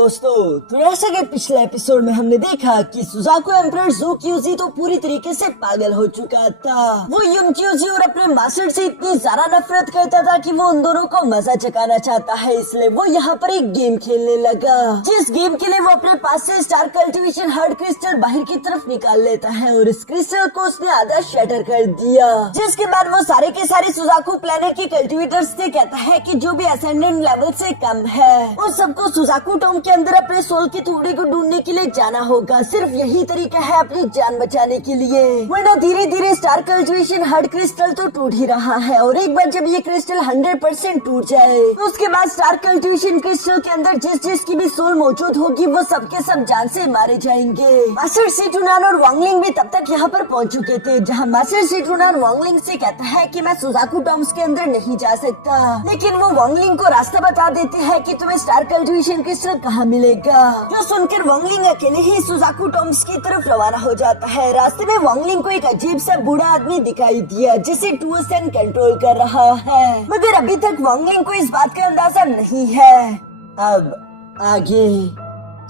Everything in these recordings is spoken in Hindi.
दोस्तों, तो जैसा कि पिछले एपिसोड में हमने देखा कि सुजाकू एम्परर ज़ू क्यूजी तो पूरी तरीके से पागल हो चुका था। वो युन क्यूजी और अपने मास्टर से इतनी ज्यादा नफरत करता था कि वो उन दोनों को मजा चकाना चाहता है, इसलिए वो यहाँ पर एक गेम खेलने लगा, जिस गेम के लिए वो अपने पास से स्टार कल्टीवेशन हार्ड क्रिस्टल बाहर की तरफ निकाल लेता है और इस क्रिस्टल को उसने आधा शटर कर दिया। जिसके बाद वो सारे के सारे सुजाकू प्लेनेट के कल्टीवेटर्स से कहता है कि जो भी असेंडेंट लेवल से कम है उन सबको सुजाकू टॉम के अंदर अपने सोल की टुकड़े को ढूंढने के लिए जाना होगा। सिर्फ यही तरीका है अपनी जान बचाने के लिए, वरना धीरे धीरे स्टार कल्टीवेशन हार्ड क्रिस्टल तो टूट ही रहा है और एक बार जब ये क्रिस्टल 100% टूट जाए तो उसके बाद स्टार कल्टीवेशन क्रिस्टल के अंदर जिस की भी सोल मौजूद होगी वो सबके सब जान से मारे जाएंगे। मास्टर सीटुनान और वांगलिंग भी तब तक यहाँ पर पहुँच चुके थे, जहाँ मास्टर सीटुनान वांगलिंग से कहता है कि मैं सुजाकू टॉम्स के अंदर नहीं जा सकता, लेकिन वो वांगलिंग को रास्ता बता देते हैं कि तुम्हें स्टार कल्टीवेशन क्रिस्टल कहाँ मिलेगा। जो सुनकर वांगलिंग अकेले ही सुजाकू टॉम्स की तरफ रवाना हो जाता है। रास्ते में वांगलिंग को एक अजीब सा बूढ़ा आदमी दिखाई दिया जिसे टूसन कंट्रोल कर रहा है, मगर अभी तक वांगलिंग को इस बात का अंदाजा नहीं है। अब आगे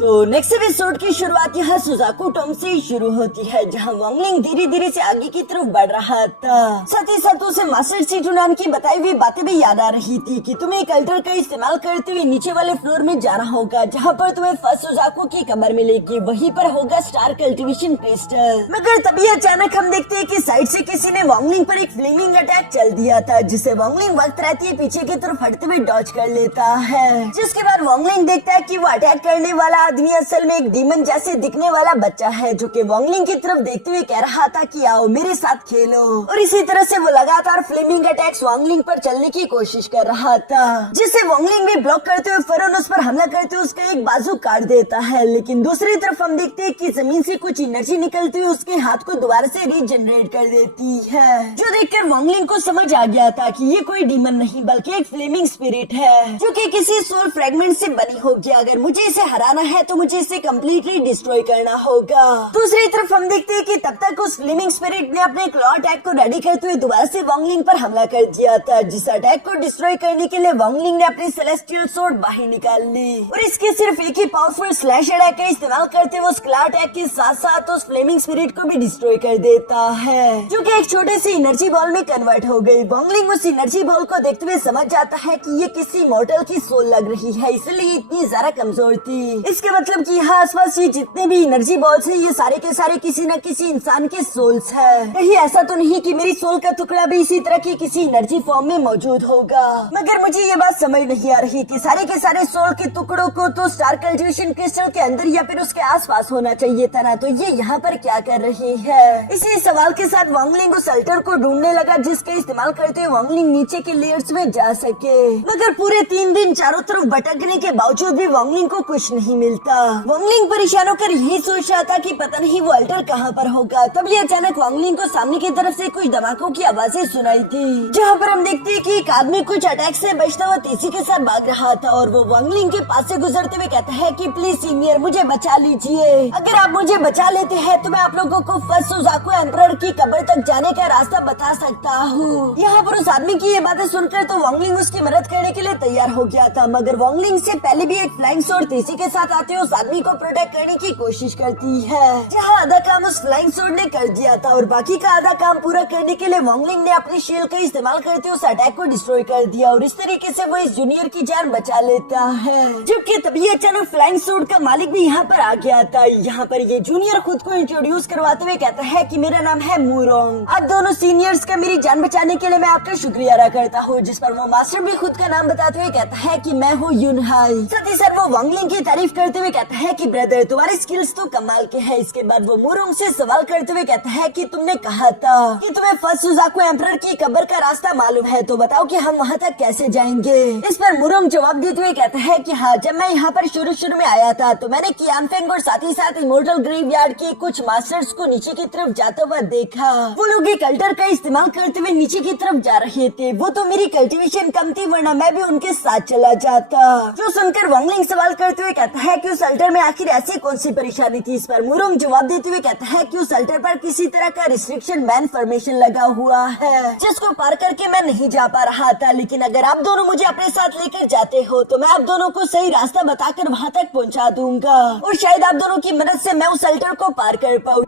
तो नेक्स्ट एपिसोड की शुरुआत यहाँ सुजाकू टॉम से ही शुरू होती है, जहाँ वांगलिंग धीरे धीरे से आगे की तरफ बढ़ रहा था। साथ ही साथ उसे मास्टर सीटुनान की बताई हुई बातें भी याद आ रही थी कि तुम्हें एक अल्टर का इस्तेमाल करते हुए नीचे वाले फ्लोर में जाना होगा, जहाँ पर तुम्हें फर्स्ट सुजाकू की कमर मिलेगी, वहीं पर होगा स्टार कल्टीवेशन क्रिस्टल। मगर तभी अचानक हम देखते हैं कि साइड से किसी ने वांगलिंग पर एक फ्लेमिंग अटैक चल दिया था, जिसे वांगलिंग वक्त रहती है पीछे की तरफ हटते हुए डॉज कर लेता है। जिसके बाद वांगलिंग देखता है कि वो अटैक करने वाला आदमी असल में एक डीमन जैसे दिखने वाला बच्चा है, जो कि वांगलिंग की तरफ देखते हुए कह रहा था कि आओ मेरे साथ खेलो। और इसी तरह से वो लगातार फ्लेमिंग अटैक्स वांगलिंग पर चलने की कोशिश कर रहा था, जिसे वांगलिंग भी ब्लॉक करते हुए फौरन उस पर हमला करते हुए उसका एक बाजू काट देता है। लेकिन दूसरी तरफ हम देखते हैं कि जमीन से कुछ एनर्जी निकलती हुई उसके हाथ को दोबारा से रीजनरेट कर देती है, जो देखकर वांगलिंग को समझ आ गया था कि ये कोई डीमन नहीं बल्कि एक फ्लेमिंग स्पिरिट है, जो कि किसी सोल फ्रेगमेंट से बनी होगी। अगर मुझे इसे हराना है तो मुझे इसे कम्प्लीटली डिस्ट्रॉय करना होगा। दूसरी तरफ हम देखते हैं कि तब तक उस फ्लेमिंग स्पिरिट ने अपने क्लॉ अटैक को रेडी करते हुए दोबारा से वांगलिंग पर हमला कर दिया था, जिस अटैक को डिस्ट्रॉय करने के लिए वांगलिंग ने अपनी सेलेस्टियल सोर्ड बाहर निकाल ली और इसके सिर्फ एक ही पावरफुल स्लैश अटैक का इस्तेमाल करते हुए उस क्लॉ अटैक के साथ साथ उस फ्लेमिंग स्पिरिट को भी डिस्ट्रॉय कर देता है, जो कि एक छोटे से एनर्जी बॉल में कन्वर्ट हो गई। वांगलिंग उस एनर्जी बॉल को देखते हुए समझ जाता है कि ये किसी मॉर्टल की सोल लग रही है, इसलिए इतनी ज्यादा कमजोर थी। इसके मतलब कि यहाँ आसपास ये जितने भी एनर्जी बॉल्स हैं ये सारे के सारे किसी न किसी इंसान के सोल्स है। कहीं ऐसा तो नहीं कि मेरी सोल का टुकड़ा भी इसी तरह की किसी एनर्जी फॉर्म में मौजूद होगा। मगर मुझे ये बात समझ नहीं आ रही कि सारे के सारे सोल के टुकड़ों को तो स्टार कल्टीवेशन क्रिस्टल के अंदर या फिर उसके आसपास होना चाहिए था ना, तो ये यहाँ पर क्या कर रही है। इसी सवाल के साथ वांगलिंग उस अल्टर को ढूंढने लगा जिसका इस्तेमाल करते हुए वांगलिंग नीचे के लेयर्स में जा सके। मगर पूरे 3 दिन चारों तरफ भटकने के बावजूद भी वांगलिंग को कुछ नहीं मिलता। वांगलिंग परेशान होकर यही सोच रहा था कि पता नहीं वो अल्टर कहाँ पर होगा। तभी अचानक वांगलिंग को सामने की तरफ से कुछ धमाकों की आवाजें सुनाई थी, जहाँ पर हम देखते हैं कि एक आदमी कुछ अटैक से बचता हुआ तेजी के साथ भाग रहा था और वो वांगलिंग के पास से गुजरते हुए कहता है कि प्लीज सीनियर मुझे बचा लीजिए, अगर आप मुझे बचा लेते हैं तो मैं आप लोगों को फर्स्ट सुजाकू एम्परर की कब्र तक जाने का रास्ता बता सकता हूँ। यहाँ पर उस आदमी की ये बातें सुनकर तो वांगलिंग उसकी मदद करने के लिए तैयार हो गया था, मगर वांगलिंग से पहले भी एक फ्लाइंग सोर्ड तेजी के साथ आते हुए उस आदमी को प्रोटेक्ट करने की कोशिश करती है, जहाँ आधा काम उस फ्लाइंग सोर्ड ने कर दिया था और बाकी का आधा काम पूरा करने के लिए वांगलिंग ने अपनी शील्ड का इस्तेमाल करते हुए उस अटैक को डिस्ट्रॉय कर दिया और इस तरीके से वो इस जूनियर की जान बचा लेता है। जबकि तभी अचानक फ्लाइंग सोर्ड का मालिक भी यहाँ पर आ गया था। यहाँ पर ये जूनियर खुद को इंट्रोड्यूस करवाते हुए कहता है कि मेरा नाम है मुरोंग, आप दोनों सीनियर्स का मेरी जान बचाने के लिए मैं आपका शुक्रिया अदा करता हूँ। जिस पर वो मास्टर भी खुद का नाम बताते हुए कहता है कि मैं हूँ यूनहाई। साथ ही साथ वो वांगलिंग की तारीफ करते हुए कहता है कि ब्रदर तुम्हारे स्किल्स तो कमाल के हैं। इसके बाद वो मुरोंग से सवाल करते हुए कहता है कि तुमने कहा था कि तुम्हें फर्स्ट सुजाकू एम्परर की कब्र का रास्ता मालूम है, तो बताओ कि हम वहाँ तक कैसे जाएंगे। इस पर मुरोंग जवाब देते हुए कहता है कि हाँ, जब मैं यहाँ पर शुरू में आया था तो मैंने कियानफेंग और साथ ही साथ इमोर्टल ग्रेवयार्ड के कुछ मास्टर्स को नीचे की तरफ जाता हुआ देखा। वो लोग एक अल्टर का इस्तेमाल करते हुए नीचे की तरफ जा रहे थे। वो तो मेरी कल्टीवेशन कम थी, वरना मैं भी उनके साथ चला जाता। जो सुनकर वांगलिंग सवाल करते हुए कहता है कि उस अल्टर में आखिर ऐसी कौन सी परेशानी थी। इस पर मुरुंग जवाब देते हुए कहता है कि उस अल्टर पर किसी तरह का रिस्ट्रिक्शन बैन फॉर्मेशन लगा हुआ है, जिसको पार करके मैं नहीं जा पा रहा था। लेकिन अगर आप दोनों मुझे अपने साथ लेकर जाते हो तो मैं आप दोनों को सही रास्ता बताकर वहाँ तक पहुँचा दूंगा और शायद आप दोनों की मदद से मैं उस अल्टर को पार कर पाऊँ।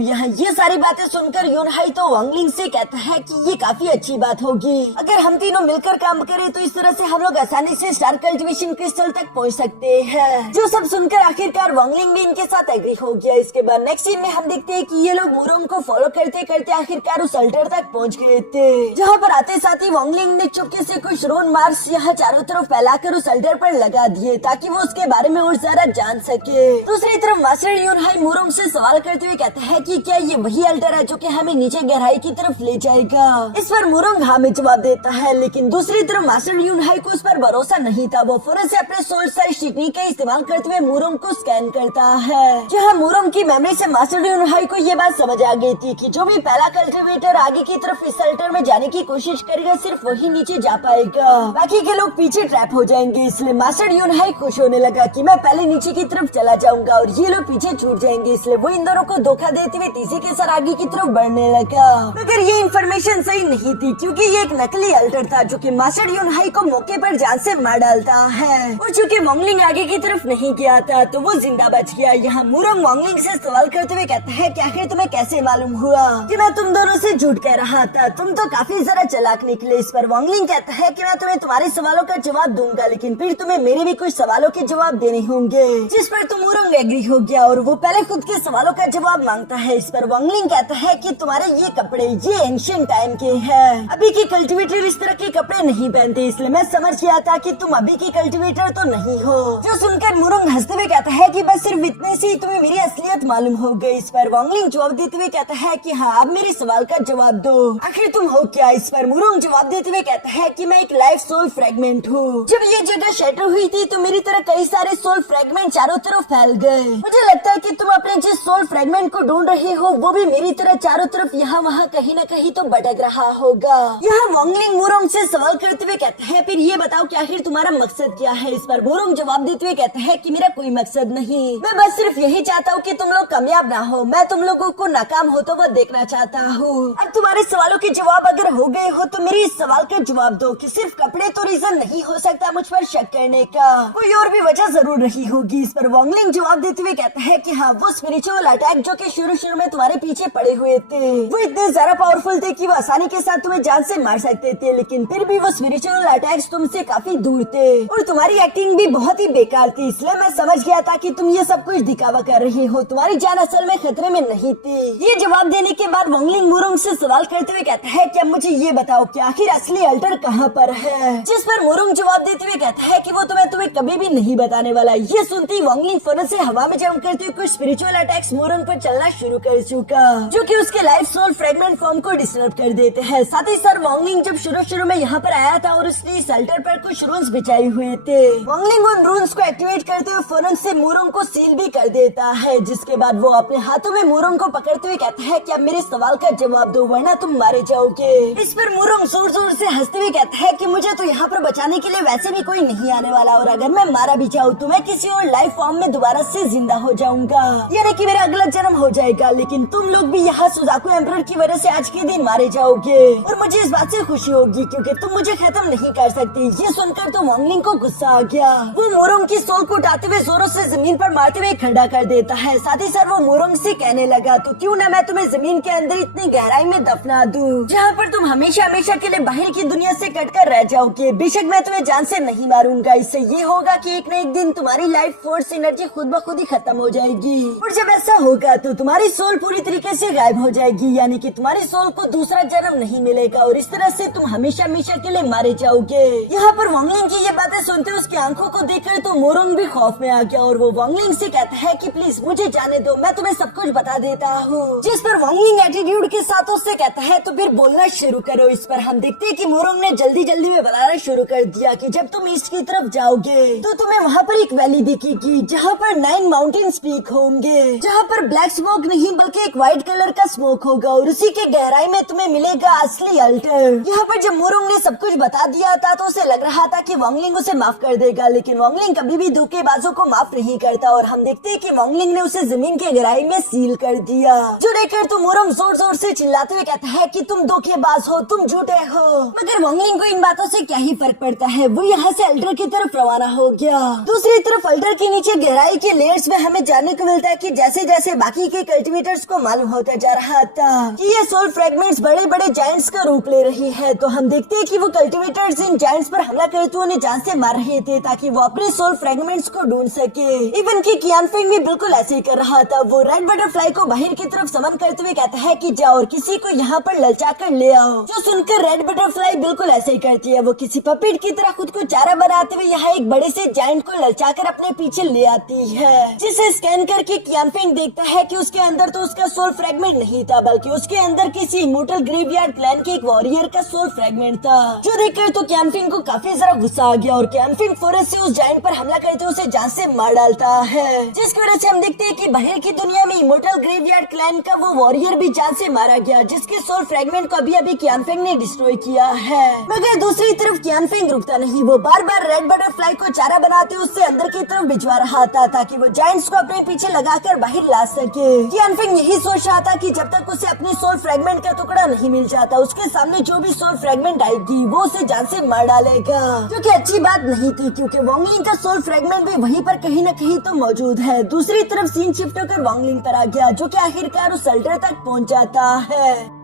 यहाँ ये सारी बातें सुनकर यूनहाई तो वांगलिंग से कहता है कि ये काफी अच्छी बात होगी। अगर हम तीनों मिलकर काम करें तो इस तरह से हम लोग आसानी से स्टार कल्टीवेशन क्रिस्टल तक पहुँच सकते हैं। जो सब सुनकर आखिरकार वांगलिंग भी इनके साथ एग्री हो गया। इसके बाद नेक्स्ट सीन में हम देखते हैं कि ये लोग मुरुंग को फॉलो करते करते आखिरकार उस अल्टर तक पहुँच गए थे, जहाँ पर आते साथ ही वांगलिंग ने चुपके से कुछ रोन मार्क्स यहाँ चारों तरफ फैलाकर उस अल्टर पर लगा दिए ताकि वो उसके बारे में और ज्यादा जान सके। दूसरी तरफ मास्टर यूनहाई मुरुंग से सवाल करते हुए कहता है कि क्या ये वही अल्टर है जो कि हमें नीचे गहराई की तरफ ले जाएगा। इस पर मुरुंग हाँ में जवाब देता है, लेकिन दूसरी तरफ मास्टर यूनहाई को उस पर भरोसा नहीं था। वो फौरन से अपने सोल सर्च टेक्निक का इस्तेमाल करते हुए मुरुंग को स्कैन करता है, जहाँ मुरुंग की मेमोरी से मास्टर यूनहाई को ये बात समझ आ गई थी कि जो भी पहला कल्टीवेटर आगे की तरफ इस अल्टर में जाने की कोशिश करेगा सिर्फ वही नीचे जा पाएगा, बाकी के लोग पीछे ट्रैप हो जाएंगे। इसलिए मास्टर यूनहाई खुश होने लगा कि मैं पहले नीचे की तरफ चला जाऊंगा और ये लोग पीछे छूट जाएंगे। इसलिए वो इन दोनों को धोखा देते हुए तीसरे के साथ आगे की तरफ बढ़ने लगा। मगर ये इन्फॉर्मेशन सही नहीं थी क्योंकि ये एक नकली अल्टर था जो कि मास्टर यूनहाई को मौके पर जान से मार डालता है, और चूंकि वांगलिंग आगे की तरफ नहीं गया था तो वो जिंदा बच गया। यहाँ मुरुंग वांगलिंग से सवाल करते हुए कहता है कि आखिर तुम्हें कैसे मालूम हुआ कि मैं तुम दोनों से झूठ कह रहा था, तुम तो काफी जरा चालाक निकले। इस पर वांगलिंग कहता है कि मैं तुम्हें तुम्हारे सवालों का जवाब दूंगा, लेकिन फिर तुम्हें मेरे भी कुछ सवालों के जवाब देने होंगे। जिस पर तुम मुरुंग एग्री हो गया और वो पहले खुद के सवालों का जवाब मांगता है। इस पर वांगलिंग कहता है कि तुम्हारे ये कपड़े ये एंशिएंट टाइम के हैं, अभी के कल्टीवेटर इस तरह के कपड़े नहीं पहनते, इसलिए मैं समझ गया था कि तुम अभी की कल्टीवेटर तो नहीं हो। जो सुनकर मुरुंग हंसते हुए कहता है कि बस सिर्फ इतने से ही तुम्हें मेरी असलियत मालूम हो गई। इस पर वांगलिंग जवाब देते हुए कहता है कि हाँ, अब मेरे सवाल का जवाब दो, आखिर तुम हो क्या। इस पर मुरुंग जवाब देते हुए कहता है कि मैं एक लाइफ सोल फ्रेगमेंट हूँ। जब ये जगह शटर हुई थी तो मेरी तरह कई सारे सोल फ्रेगमेंट चारों तरफ फैल गए। मुझे लगता है कि तुम अपने जिस सोल फ्रेगमेंट को ढूंढ रहे हो वो भी मेरी तरह चारों तरफ यहाँ वहाँ कहीं न कहीं तो भटक रहा होगा। यहाँ वांगलिंग मुरुंग से सवाल करते हुए कहता है, फिर ये बताओ कि आखिर तुम्हारा मकसद क्या है। इस पर मुरुंग जवाब देते हुए कहता है कि मेरा कोई मकसद नहीं, मैं बस सिर्फ यही चाहता हूँ कि तुम लोग कामयाब ना हो, मैं तुम लोगों को नाकाम हो तो वो देखना चाहता हूँ। अब तुम्हारे सवालों के जवाब अगर हो गए हो तो मेरे इस सवाल का जवाब दो कि सिर्फ कपड़े तो रीजन नहीं हो सकता मुझ पर शक करने का, कोई और भी वजह जरूर रही होगी। इस पर वांगलिंग जवाब देते हुए कहता है कि हाँ, वो स्पिरिचुअल अटैक जो कि शुरू में तुम्हारे पीछे पड़े हुए थे वो इतने ज्यादा पावरफुल थे कि वो आसानी के साथ तुम्हें जान से मार सकते थे, लेकिन फिर भी वो स्पिरिचुअल अटैक्स तुमसे काफी दूर थे और तुम्हारी एक्टिंग भी बहुत ही बेकार थी। इसलिए मैं समझ गया था कि तुम ये सब कुछ दिखावा कर रहे हो, तुम्हारी जान असल में खतरे में नहीं थी। ये जवाब देने के बाद वांगलिंग मुरुंग से सवाल करते हुए कहता है कि अब मुझे ये बताओ कि आखिर असली अल्टर कहाँ पर है। जिस पर मुरुंग जवाब देते हुए कहता है कि वो तुम्हें कभी भी नहीं बताने वाला। ये सुनती वांगलिंग फौरन से हवा में जंप करते हुए कुछ स्पिरिचुअल अटैक्स मुरुंग पर चलना शुरू कर चुका, जो कि उसके लाइफ सोल फ्रेगमेंट फॉर्म को डिस्टर्ब कर देते हैं। साथ ही सर वांगलिंग जब शुरू में यहाँ पर आया था और उसने इस अल्टर पर कुछ रून्स बिछाए हुए थे, वांगलिंग उन रून्स को एक्टिवेट करते हुए फौरन से मुरुंग को सील भी कर देता है। जिसके बाद वो अपने हाथों में मुरुंग को पकड़ते हुए कहता है कि अब मेरे सवाल का जवाब दो वरना तुम मारे जाओगे। इस पर मुरुंग जोर जोर से हंसते हुए कहता है कि मुझे तो यहाँ पर बचाने के लिए वैसे भी कोई नहीं आने वाला, और अगर मैं मारा भी जाऊँ तो मैं किसी और लाइफ फॉर्म में दोबारा से जिंदा हो जाऊंगा, यानी कि मेरा अगला जन्म हो जाएगा। लेकिन तुम लोग भी यहाँ सुजाकू एम्परर की वजह से आज के दिन मारे जाओगे और मुझे इस बात से खुशी होगी क्योंकि तुम मुझे खत्म नहीं कर सकती। ये सुनकर तो वांगलिंग को गुस्सा आ गया। वो मुरुंग की सोल को उठाते हुए जोरों से जमीन पर मारते हुए खड़ा कर देता है। साथ ही सर वो मुरुंग से कहने लगा, तो क्यों ना मैं तुम्हें जमीन के अंदर इतनी गहराई में दफना दूं जहाँ पर तुम हमेशा हमेशा के लिए बाहर की दुनिया से कटकर रह जाओगे। बेशक मैं तुम्हें जान से नहीं मारूंगा, इससे ये होगा कि एक न एक दिन तुम्हारी लाइफ फोर्स एनर्जी खुद ब खुद ही खत्म हो जाएगी, और जब ऐसा होगा तो तुम्हारी सोल पूरी तरीके से गायब हो जाएगी, यानी कि तुम्हारी सोल को दूसरा जन्म नहीं मिलेगा और इस तरह से तुम हमेशा हमेशा के लिए मारे जाओगे। यहाँ पर वांगलिंग की ये बातें सुनते उसकी आंखों को देखकर तो मुरुंग भी खौफ में आ गया और वो वांगलिंग से कहता है कि प्लीज मुझे जाने दो, मैं तुम्हें सब कुछ बता देता हूँ। जिस पर वांगलिंग एटीट्यूड के साथ उससे कहता है तो फिर बोलना शुरू करो। इस पर हम देखते हैं कि मुरुंग ने जल्दी जल्दी में बताना शुरू कर दिया कि जब तुम ईस्ट की तरफ जाओगे तो तुम्हें वहाँ पर एक वैली दिखेगी जहाँ पर 9 माउंटेन्स पीक होंगे, जहाँ पर ब्लैक स्मोक नहीं बल्कि एक व्हाइट कलर का स्मोक होगा और उसी के गहराई में तुम्हें मिलेगा असली अल्टर। यहाँ पर जब मुरुंग ने सब कुछ बता दिया था तो उसे लग रहा था कि वॉन्गलिंग उसे माफ कर देगा, लेकिन वॉन्गलिंग कभी भी धोखेबाजों को माफ नहीं करता और हम देखते हैं कि वॉन्गलिंग ने उसे जमीन के गहराई में सील कर दिया। जो देखकर तो मुरुंग जोर जोर से चिल्लाते हुए कहता है कि तुम धोखेबाज हो, तुम झूठे हो। मगर वॉन्गलिंग को इन बातों से क्या ही फर्क पड़ता है, वो यहाँ से अल्टर की तरफ रवाना हो गया। दूसरी तरफ अल्टर के नीचे गहराई के लेयर्स में हमें जानने को मिलता है कि जैसे जैसे बाकी के कल्टिवेटर्स को मालूम होता जा रहा था कि ये सोल फ्रेगमेंट्स बड़े बड़े जायंट्स का रूप ले रही है, तो हम देखते हैं कि वो कल्टिवेटर्स इन जायंट्स पर हमला करते हुए उन्हें जान से मार रहे थे ताकि वो अपने सोल फ्रेगमेंट्स को ढूंढ सके। इवन की कियानफेंग भी बिल्कुल ऐसे ही कर रहा था। वो रेड बटरफ्लाई को बाहर की तरफ समन करते हुए कहता है कि जाओ और किसी को यहाँ पर ललचा कर ले आओ। जो सुनकर रेड बटरफ्लाई बिल्कुल ऐसे ही करती है। वो किसी पपेट की तरह खुद को चारा बनाते हुए यहाँ एक बड़े से जायंट को ललचा कर अपने पीछे ले आती है, जिसे स्कैन करके कियानफेंग देखता है कि उसके अंदर तो उसका सोल फ्रेगमेंट नहीं था बल्कि उसके अंदर किसी इमोर्टल ग्रेवयार्ड क्लैन के एक वॉरियर का सोल फ्रेगमेंट था। जो देखकर तो कियानफेंग को काफी जरा गुस्सा आ गया और कियानफेंग फौरन से उस जायंट पर हमला करते उसे जान से मार डालता है, जिसकी वजह से हम देखते हैं कि बाहर की दुनिया में इमोर्टल ग्रेवयार्ड क्लैन का वो वॉरियर भी जान से मारा गया, जिसके सोल फ्रेगमेंट को अभी अभी कियानफेंग ने डिस्ट्रॉय किया है। मगर दूसरी तरफ कियानफेंग रुकता नहीं। वो बार बार रेड बटरफ्लाई को चारा बनाते उससे अंदर की तरफ भिजवा रहा था ताकि वो जायंट्स को अपने पीछे लगाकर बाहर ला सके। कियानफेंग यही सोच रहा था कि जब तक उसे अपने सोल फ्रेगमेंट का टुकड़ा नहीं मिल जाता उसके सामने जो भी सोल फ्रेगमेंट आएगी वो उसे जान से मार डालेगा, जो कि अच्छी बात नहीं थी क्योंकि वॉन्गलिंग का सोल फ्रेगमेंट भी वहीं पर कहीं न कहीं तो मौजूद है। दूसरी तरफ सीन शिफ्ट होकर वॉन्गलिंग पर आ गया, जो कि आखिरकार उस अल्टर तक पहुंच जाता है।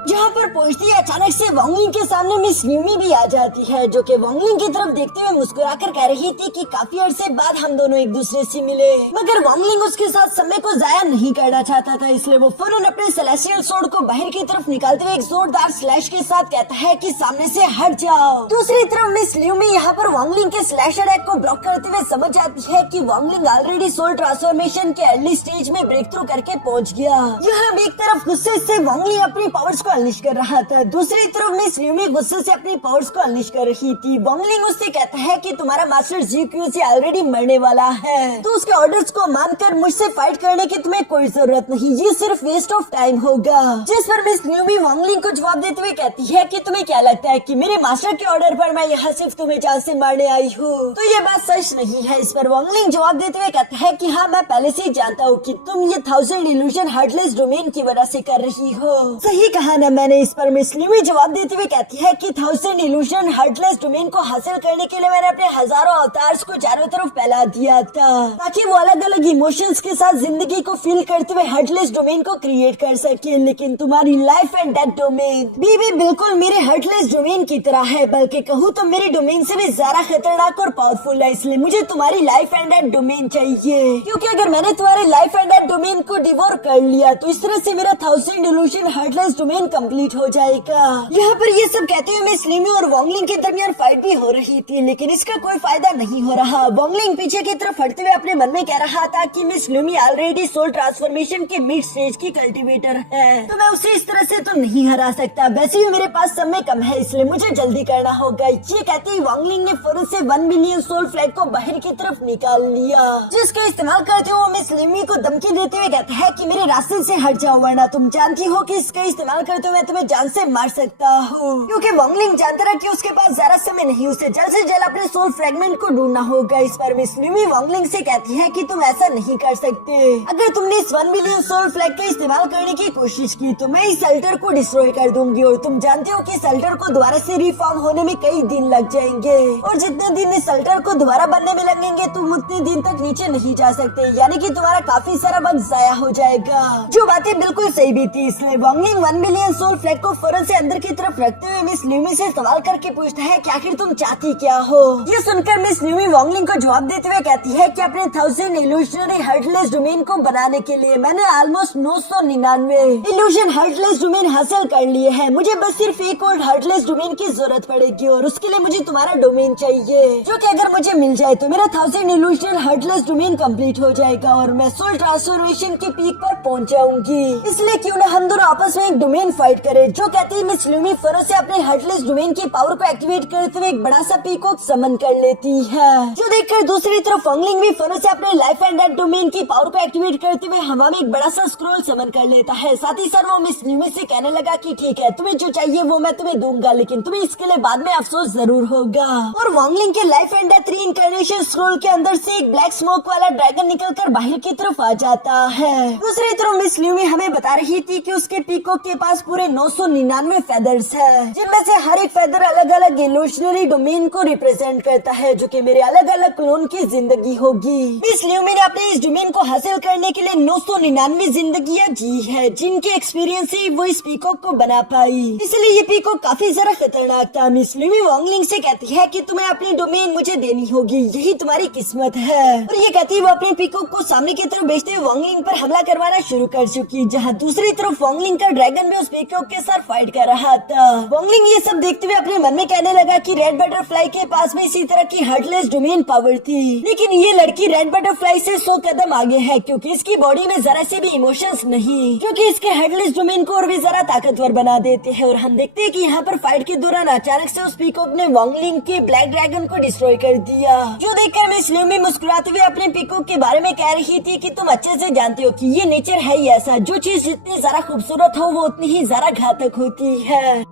जहाँ पर पहुंचती है अचानक से वॉन्गलिंग के सामने मिस ल्यूमी भी आ जाती है, जो कि वॉन्गलिंग की तरफ देखते हुए मुस्कुराकर कह रही थी कि काफी अरसे बाद हम दोनों एक दूसरे से मिले। मगर वॉन्गलिंग उसके साथ समय को जाया नहीं करना चाहता था, इसलिए वो फौरन अपने सेलेस्टियल सोर्ड को बाहर की तरफ निकालते हुए एक जोरदार स्लैश के साथ कहता है कि सामने से हट जाओ। दूसरी तरफ मिस ल्यूमी यहाँ पर वॉन्गलिंग के स्लैश अटैक को ब्लॉक करते हुए समझ जाती है कि वॉन्गलिंग ऑलरेडी सोल ट्रांसफॉर्मेशन के अर्ली स्टेज में ब्रेक थ्रू करके पहुँच गया। यहाँ एक तरफ गुस्से से वॉन्गलिंग अपनी पावर्स को अनलिश कर रहा था, दूसरी तरफ मिस ल्यूमी गुस्से से अपनी पावर्स को अनलिश कर रही थी। वॉन्गलिंग उससे कहता है कि तुम्हारा मास्टर जीक्यूसी ऑलरेडी मरने वाला है, तो उसके ऑर्डर्स को मानकर मुझसे फाइट करने की तुम्हें कोई जरूरत नहीं, ये सिर्फ वेस्ट ऑफ टाइम होगा। जिस पर मिस ल्यूमी वॉन्गलिंग को जवाब देते हुए कहती है कि तुम्हें क्या लगता है कि मेरे मास्टर के ऑर्डर पर मैं यहाँ सिर्फ तुम्हें जान से मारने आई हूँ? तो ये बात सच नहीं है। इस पर वॉन्गलिंग जवाब देते हुए कहता है कि हाँ, मैं पहले से ही जानता हूँ कि तुम ये 1000 इल्यूजन हार्टलेस डोमेन की वजह से कर रही हो। सही कहा ना मैंने। इस पर मिस ल्यूमी जवाब देते हुए कहती है कि 1000 इल्यूजन हार्टलेस डोमेन को हासिल करने के लिए मैंने अपने हजारों अवतार्स को चारों तरफ फैला दिया था ताकि वो अलग अलग इमोशंस के साथ जिंदगी को फील करते हुए हार्टलेस डोमेन को क्रिएट कर सके। लेकिन तुम्हारी लाइफ एंड डेथ डोमेन भी बिल्कुल मेरे हार्टलेस डोमेन की तरह है, बल्कि कहूँ तो मेरे डोमेन से भी ज्यादा खतरनाक और पावरफुल है। इसलिए मुझे तुम्हारी लाइफ एंड डेथ डोमेन चाहिए, क्योंकि अगर मैंने तुम्हारे लाइफ एंड डेथ डोमेन को डिवोर कर लिया तो इस तरह से मेरा 1000 इल्यूजन हार्टलेस डोमेन कंप्लीट हो जाएगा। यहाँ पर ये सब कहते हुए मिस ल्यूमी और वॉन्गलिंग के दरमियान फाइट भी हो रही थी, लेकिन इसका कोई फायदा नहीं हो रहा। वॉन्गलिंग पीछे की तरफ हटते हुए अपने मन में कह रहा था कि मिस ल्यूमी ऑलरेडी सोल ट्रांसफॉर्मेशन के मिड स्टेज की कल्टिवेटर है, तो मैं उसे इस तरह से तो नहीं हरा सकता। वैसे भी मेरे पास समय कम है, इसलिए मुझे जल्दी करना होगा। ये कहते ही वॉन्गलिंग ने फौरन से 1 मिलियन सोल फ्लैग को बाहर की तरफ निकाल लिया, जिसका इस्तेमाल करते हुए मिस ल्यूमी को धमकी देते हुए कहता है कि मेरे रास्ते से हट जाओ, वरना तुम जानती हो कि इसका इस्तेमाल करते हुए मैं तुम्हें जान से मार सकता हूँ। क्योंकि वॉन्गलिंग जानता रहा कि उसके पास ज्यादा समय नहीं, उसे जल्द से जल्द अपने सोल फ्रेगमेंट को ढूंढना होगा। इस पर मिस ल्यूमी वॉन्गलिंग से कहती है कि तुम ऐसा नहीं कर सकते। अगर तुमने इस 1 मिलियन सोल फ्लैग का इस्तेमाल करने की कोशिश की तो मैं इस अल्टर को डिस्ट्रॉय कर दूंगी, और तुम जानते हो कि इस अल्टर को दोबारा से रिफॉर्म होने में कई दिन लग जाएंगे, और जितने दिन इस अल्टर को दोबारा बनने में लगेंगे तुम उतने दिन तक नीचे नहीं जा सकते, यानी कि तुम्हारा काफी सारा वक्त जाया हो जाएगा। जो बातें बिल्कुल सही भी थी। इसलिए वॉन्गलिंग 1 मिलियन सोल फ्लैग को फौरन से अंदर की तरफ रखते हुए मिस ल्यूमी से सवाल करके पूछता है कि आखिर तुम चाहती क्या हो। ये सुनकर मिस ल्यूमी वॉन्गलिंग को जवाब देते हुए कहती है कि अपने 1000 इल्यूशनरी हार्टलेस डोमेन को बनाने के लिए मैंने ऑलमोस्ट 999 इल्यूशन हार्टलेस डोमेन हासिल कर लिए हैं। मुझे बस सिर्फ एक और हार्टलेस डोमेन की जरूरत पड़ेगी, और उसके लिए मुझे तुम्हारा डोमेन चाहिए, जो कि अगर मुझे मिल जाए तो मेरा 1000 इल्यूशन हार्टलेस डोमेन कंप्लीट हो जाएगा और मैं सोल ट्रांसफॉर्मेशन के पीक पर पहुंच जाऊंगी। इसलिए क्यों न हम दोनों आपस में एक डोमेन फाइट करे, जो कहती है मिस ल्यूमी फरो से अपने हार्टलेस डोमेन की पावर को एक्टिवेट करते हुए एक बड़ा सा पीकॉक समन कर लेती है, जो देखकर दूसरी तरफ वॉन्गलिंग भी फरो से अपने लाइफ एंड डेथ डोमेन की पावर को एक्टिवेट करते हुए हवा में एक बड़ा सा स्क्रॉल समन कर लेता है। साथ ही साथ वो मिस ल्यूमी से कहने लगा कि ठीक है, तुम्हें जो चाहिए वो मैं तुम्हें दूंगा, लेकिन तुम्हें इसके लिए बाद में अफसोस जरूर होगा। और वॉन्गलिंग के life and death reincarnation scroll के अंदर से एक ब्लैक स्मोक वाला ड्रैगन निकलकर बाहर की तरफ आ जाता है। दूसरी तरफ मिस ल्यूमी हमें बता रही थी कि उसके पीकॉक के पास पूरे 999 फेदर्स है, जिनमें से हर एक फेदर अलग अलग इल्यूशनरी डोमेन को रिप्रेजेंट करता है, जो कि मेरे अलग अलग क्लोन की जिंदगी होगी। मिस ल्यूमी ने अपने इस डोमेन को हासिल करने के लिए 999 जिंदगियां जी है, जिनके एक्सपीरियंस से वो इस पीकॉक को बना पाई, इसलिए ये पीकॉक काफी ज्यादा खतरनाक था। मिस ल्यूमी वॉन्गलिंग से कहती है कि तुम्हें अपनी डोमेन मुझे देनी होगी, यही तुम्हारी किस्मत है। और ये कहती है वो अपने पीकॉक को सामने की तरफ भेजते हुए वॉन्गलिंग पर हमला करवाना शुरू कर चुकी, जहाँ दूसरी तरफ वॉन्गलिंग का ड्रैगन भी उस पीकॉक के साथ फाइट कर रहा था। वॉन्गलिंग ये सब देखते हुए अपने मन में कहने लगा कि रेड बटरफ्लाई के पास भी इसी तरह की हार्टलेस डोमेन पावर थी, लेकिन ये लड़की रेड बटरफ्लाई से 100 कदम आगे है, क्योंकि इसकी बॉडी में जरा से भी इमोशंस नहीं, जो कि इसके हार्टलेस डोमेन को और भी जरा ताकतवर बना देते हैं। और हम देखते हैं कि यहाँ पर फाइट के दौरान अचानक से उस पीकॉक ने वॉन्गलिंग के ब्लैक ड्रैगन को डिस्ट्रॉय कर दिया, जो देखकर मिस ल्यूमी मुस्कुराते हुए अपने पीकॉक के बारे में कह रही थी कि तुम अच्छे से जानते हो कि ये नेचर है ही ऐसा, जो चीज जितनी ज्यादा खूबसूरत हो वो उतनी ही ज्यादा घातक होती है,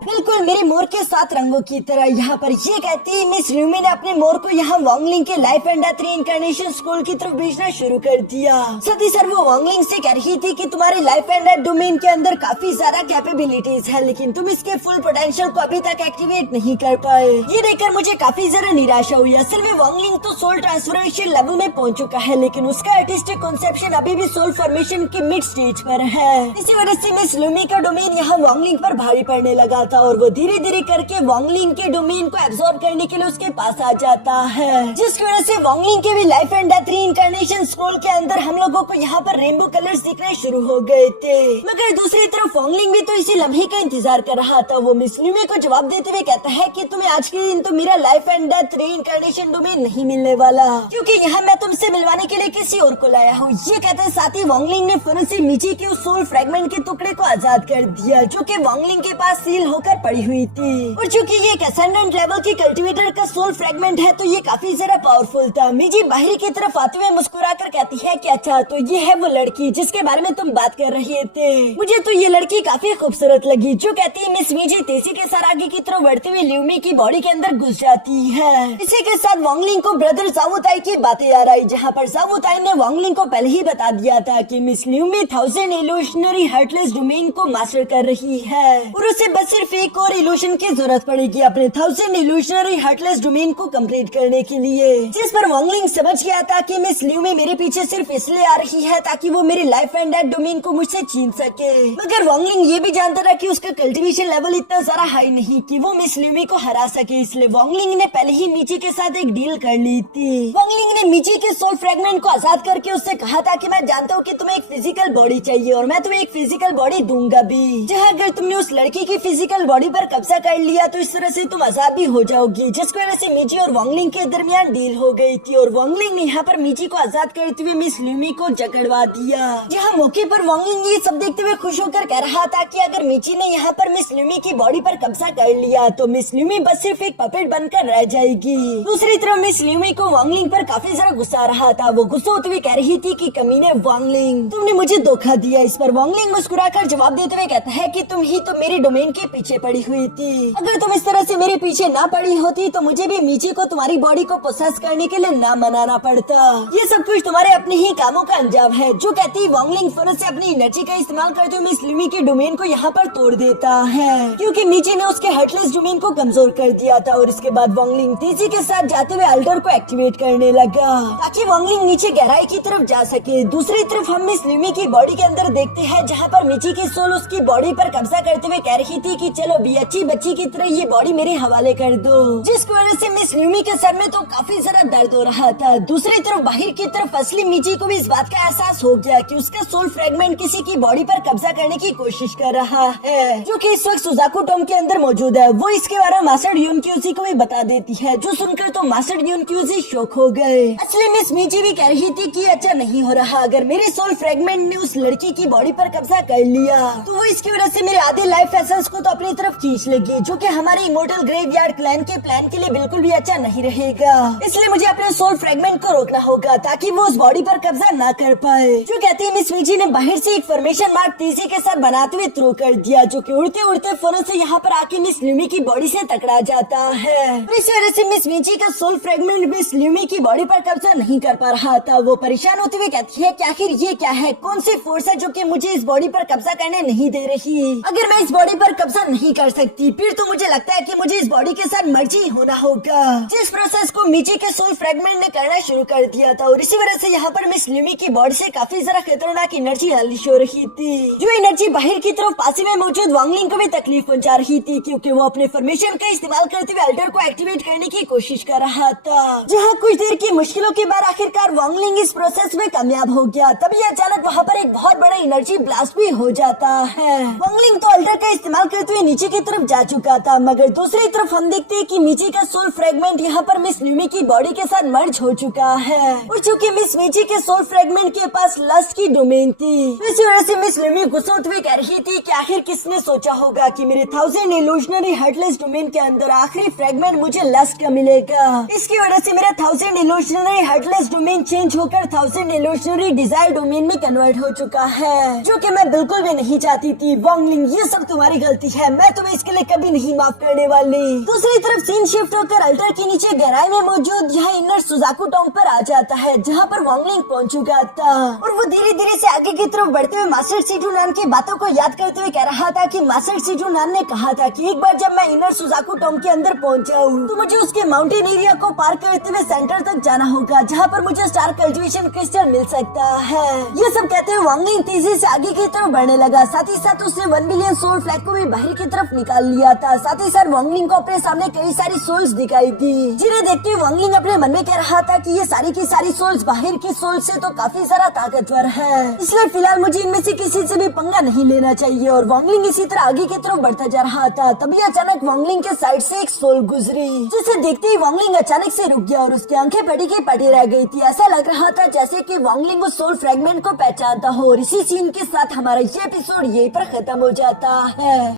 बिल्कुल मेरे मोर के 7 रंगों की तरह। यहाँ पर ये कहती है मिस ल्यूमी ने अपने मोर को यहाँ वॉन्गलिंग के life and death reincarnation school की तरफ भेजना शुरू कर दिया। साथ ही वो वॉन्गलिंग से कह रही थी कि तुम्हारे लाइफ एंड डेथ डोमेन के अंदर काफी ज्यादा कैपेबिलिटीज है, लेकिन तुम इसके फुल पोटेंशियल को अभी तक एक्टिवेट नहीं कर पाए। ये देखकर मुझे काफी ज्यादा निराशा हुई। असल में वॉन्गलिंग तो सोल ट्रांसफॉर्मेशन लेवल में पहुँच चुका है, लेकिन उसका आर्टिस्टिक कॉन्सेप्शन अभी भी सोल फॉर्मेशन की मिड स्टेज पर है। इसी वजह से मिस ल्यूमी का डोमेन यहाँ वॉन्गलिंग पर भारी पड़ने लगा था, और वो धीरे धीरे करके वॉन्गलिंग के डोमेन को एब्सॉर्ब करने के लिए उसके पास आ जाता है, जिसकी वजह से वॉन्गलिंग के भी life and death reincarnation scroll के अंदर हम लोगों को यहाँ पर रेनबो कलर्स दिखने शुरू हो गए थे। मगर दूसरी तरफ वॉन्गलिंग भी तो इसी लम्हे का इंतजार कर रहा था। वो मिस ल्यूमी को जवाब देते हुए कहता है कि तुम्हें आज के दिन तो मेरा life and death reincarnation domain नहीं मिलने वाला, क्योंकि यहाँ मैं तुमसे मिलवाने के लिए किसी और को लाया हूँ। ये कहते साथ ही वॉन्गलिंग ने फुन से मिची के उस सोल फ्रेगमेंट के टुकड़े को आजाद कर दिया, जो कि वॉन्गलिंग के पास सील होकर पड़ी हुई थी। और चूंकि ये एक असेंडेंट लेवल की कल्टीवेटर का सोल फ्रेगमेंट है, तो ये काफी ज्यादा पावरफुल था। मिजी बाहरी की तरफ आते हुए मुस्कुराकर कहती है कि अच्छा, तो ये है वो लड़की जिसके बारे में तुम बात कर रहे थे। मुझे तो ये लड़की काफी खूबसूरत लगी, जो कहती है मिस मिजी तेजी के साथ आगे की तरफ बढ़ते हुए ल्यूमी की बॉडी के अंदर घुस जाती है। इसी के साथ वॉन्गलिंग को ब्रदर जावुताई की बातें आ रही, जहाँ पर जावुताई ने वॉन्गलिंग को पहले ही बता दिया था कि मिस ल्यूमी 1000 इल्यूशनरी हार्टलेस डोमेन को मास्टर कर रही है, और उसे बस सिर्फ एक और इल्यूशन की जरूरत पड़ेगी अपने 1000 इल्यूशनरी हार्टलेस डोमेन को कंप्लीट करने के लिए। जिस पर वॉन्गलिंग समझ गया था कि मिस ल्यूमी मेरे पीछे सिर्फ इसलिए आ रही है ताकि वो मेरे लाइफ एंड डेथ डोमेन को मुझसे छीन सके। मगर वॉन्गलिंग ये भी जानता था कि उसका कल्टीवेशन लेवल इतना ज्यादा हाई नहीं कि वो मिस ल्यूमी को हरा सके, इसलिए वॉन्गलिंग ने पहले ही मिची के साथ एक डील कर ली थी। वॉन्गलिंग ने मिची के सोल फ्रेगमेंट को आजाद करके उससे कहा था कि मैं जानता हूँ कि तुम्हें एक फिजिकल बॉडी चाहिए, और मैं तुम्हें एक फिजिकल बॉडी दूंगा भी, जहाँ अगर तुमने उस लड़की की फिजिकल बॉडी पर कब्जा कर लिया तो इस तरह से तुम आजाद भी हो जाओगी। जिसकी वजह से मिची और वॉन्गलिंग के दरमियान डील हो गई थी, और वॉन्गलिंग ने यहाँ पर मिची को आजाद करते हुए मिस ल्यूमी को जकड़वा दिया। यहाँ मौके पर वॉन्गलिंग ये सब देखते हुए खुश होकर कह रहा था कि अगर मिची ने यहाँ पर मिस ल्यूमी की बॉडी पर कब्जा कर लिया तो मिस ल्यूमी बस सिर्फ एक पपेट बनकर रह जाएगी। दूसरी तरफ मिस ल्यूमी को वॉन्गलिंग पर काफी ज्यादा गुस्सा आ रहा था। वो गुस्सा होते हुए कह रही थी कि कमीने वॉन्गलिंग, तुमने मुझे धोखा दिया। इस पर वॉन्गलिंग मुस्कुराकर जवाब देते हुए कहता है कि तुम ही तो मेरे डोमेन के पीछे पड़ी हुई थी। अगर तुम इस तरह से मेरे पीछे ना पड़ी होती तो मुझे भी मिची को तुम्हारी बॉडी को प्रोसेस करने के लिए ना मनाना पड़ता। ये सब कुछ तुम्हारे अपने ही कामों का अंजाम है। जो कहती है वॉन्गलिंग फुन से अपनी एनर्जी का इस्तेमाल करते हुए मिस ल्यूमी के डोमेन को यहाँ पर तोड़ देता है, क्योंकि मिची ने उसके हार्टलेस डोमेन को कमजोर कर दिया था। और इसके बाद वॉन्गलिंग तेजी के साथ जाते हुए अल्टर को एक्टिवेट करने लगा ताकि वॉन्गलिंग नीचे गहराई की तरफ जा सके। दूसरी तरफ हम मिस ल्यूमी की बॉडी के अंदर देखते हैं, जहाँ पर मिची की सोल उसकी बॉडी पर कब्जा करते हुए कह रही थी कि चलो अभी अच्छी बच्ची की तरह ये बॉडी मेरे हवाले कर दो, जिसकी वजह से मिस ल्यूमी के सर में तो काफी सारा दर्द हो रहा था। दूसरी तरफ बाहर की तरफ असली मिची को भी इस बात का एहसास हो गया कि उसका सोल फ्रेगमेंट किसी की बॉडी पर कब्जा करने की कोशिश कर रहा है, जो कि इस वक्त सुजाकू टॉम के अंदर मौजूद है। वो इसके बारे में मास्टर यूनक्यूजी को भी बता देती है, जो सुनकर तो मास्टर यूनक्यूजी शॉक हो गए। असली मिस मिची भी कह रही थी कि अच्छा नहीं हो रहा, अगर मेरे सोल फ्रेगमेंट ने उस लड़की की बॉडी पर कब्जा कर लिया तो वो इसकी वजह से मेरे आधे लाइफ एसेंस को तो अपनी तरफ खींच लेगी, जो कि हमारे इमोर्टल ग्रेवयार्ड क्लैन के प्लान के लिए बिल्कुल भी अच्छा नहीं रहेगा। इसलिए मुझे अपने सोल फ्रेगमेंट को रोकना होगा ताकि वो उस बॉडी पर कब्जा ना कर पाए। जो कहती है मिस मिची ने बाहर से एक फॉर्मेशन मार्क तेजी के साथ बनाते हुए थ्रो कर दिया, जो कि उड़ते उड़ते फौरन से यहाँ पर आके मिस ल्यूमी की बॉडी से टकरा जाता है। इस वजह से मिस मिची का सोल फ्रेगमेंट मिस ल्यूमी की बॉडी पर कब्जा नहीं कर पा रहा था। वो परेशान होते हुए कहती है कि आखिर ये क्या है, कौन सी फोर्स है जो कि मुझे इस बॉडी पर कब्जा करने नहीं दे रही। अगर मैं इस बॉडी पर कब्जा नहीं कर सकती फिर तो मुझे लगता है कि मुझे इस बॉडी के साथ मर्जी होना होगा, जिस प्रोसेस को मिची के सोल फ्रेगमेंट ने करना शुरू कर दिया था। और इसी वजह से यहाँ पर मिस ल्यूमी की बॉडी से काफी ज्यादा खतरनाक एनर्जी अनलीश हो रही थी, जो एनर्जी बाहर की तरफ पास में मौजूद वांगलिंग को भी तकलीफ पहुंचा रही थी, क्योंकि वो अपने फॉर्मेशन का इस्तेमाल करते हुए अल्टर को एक्टिवेट करने की कोशिश कर रहा था। जहाँ कुछ देर की मुश्किलों के बाद आखिरकार वांगलिंग इस प्रोसेस में कामयाब हो गया, तभी अचानक वहाँ पर एक बहुत बड़ा एनर्जी ब्लास्ट भी हो जाता है। वांगलिंग तो अल्टर का इस्तेमाल करते हुए नीचे की तरफ जा चुका था, मगर दूसरी तरफ हम देखते हैं कि मिची का सोल फ्रेगमेंट यहाँ पर मिस ल्यूमी की बॉडी के साथ मर्ज हो चुका है। और चूंकि मिस मिची के सोल फ्रेगमेंट के पास लस्ट की डोमेन थी, इसी वजह से मिस ल्यूमी गुस्सा होते हुए कह रही थी कि आखिर किसने सोचा होगा कि मेरे 1000 इल्यूशनरी हार्टलेस डोमेन के अंदर आखिरी फ्रेगमेंट मुझे लस्ट का मिलेगा। इसकी वजह से मेरा 1000 इल्यूशनरी हार्टलेस डोमेन चेंज होकर 1000 इल्यूशनरी डिजायर डोमेन में कन्वर्ट हो चुका है, जो कि मैं बिल्कुल भी नहीं चाहती थी। वांगलिंग, ये सब तुम्हारी गलती है, मैं तुम्हें इसके लिए कभी नहीं माफ करने वाली। दूसरी तरफ सीन शिफ्ट होकर अल्टर के नीचे गहराई में मौजूद यहाँ इनर सुजाकू टॉम पर आ जाता है, जहाँ पर वांगलिंग पहुंच चुका था। और वो धीरे धीरे से आगे की तरफ बढ़ते हुए मास्टर सीजुनान की बातों को याद करते हुए कह रहा था कि मास्टर सीजुनान ने कहा था कि एक बार जब मैं इनर सुजाकू टॉम के अंदर पहुंच जाऊँ तो मुझे उसके माउंटेन एरिया को पार करते हुए सेंटर तक जाना होगा, जहाँ पर मुझे स्टार कल्टिवेशन क्रिस्टल मिल सकता है। ये सब कहते हुए वांगलिंग तेजी से आगे की तरफ बढ़ने लगा। साथ ही साथ उसने 1 बिलियन सोल फ्लैग को भी बाहर की तरफ निकाल लिया था। साथ ही साथ वांगलिंग को अपने सामने कई सारी सोल्स दिखाई दी, जिन्हें देखते हुए वांगलिंग अपने मन में कह रहा था कि ये सारी की सारी सोल्स बाहर की सोल्स से तो काफी सारा ताकतवर है, इसलिए फिलहाल मुझे इनमें से किसी से भी पंगा नहीं लेना चाहिए। और वांगलिंग इसी तरह आगे की तरफ बढ़ता जा रहा था, तभी अचानक वांगलिंग के साइड से एक सोल गुजरी, जिसे देखते ही वांगलिंग अचानक से रुक गया और उसकी आंखें पड़ी की पड़ी रह गई थी। ऐसा लग रहा था जैसे कि वांगलिंग उस सोल फ्रेगमेंट को पहचानता हो। और इसी सीन के साथ हमारा ये एपिसोड यहीं पर खत्म हो जाता है।